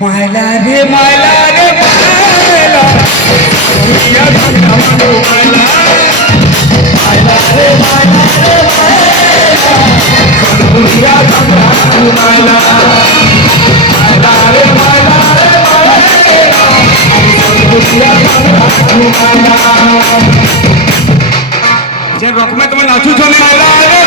মাইলা রে মাইলা রে মাইলা দুনিয়া ধন্না মানো মাইলা মাইলা রে মাইলা রে মাইলা দুনিয়া ধন্না মানো মাইলা মাইলা রে মাইলা রে মাইলা দুনিয়া ধন্না মানো মাইলা যে রকমে তুমি নাচুছ মাইলা রে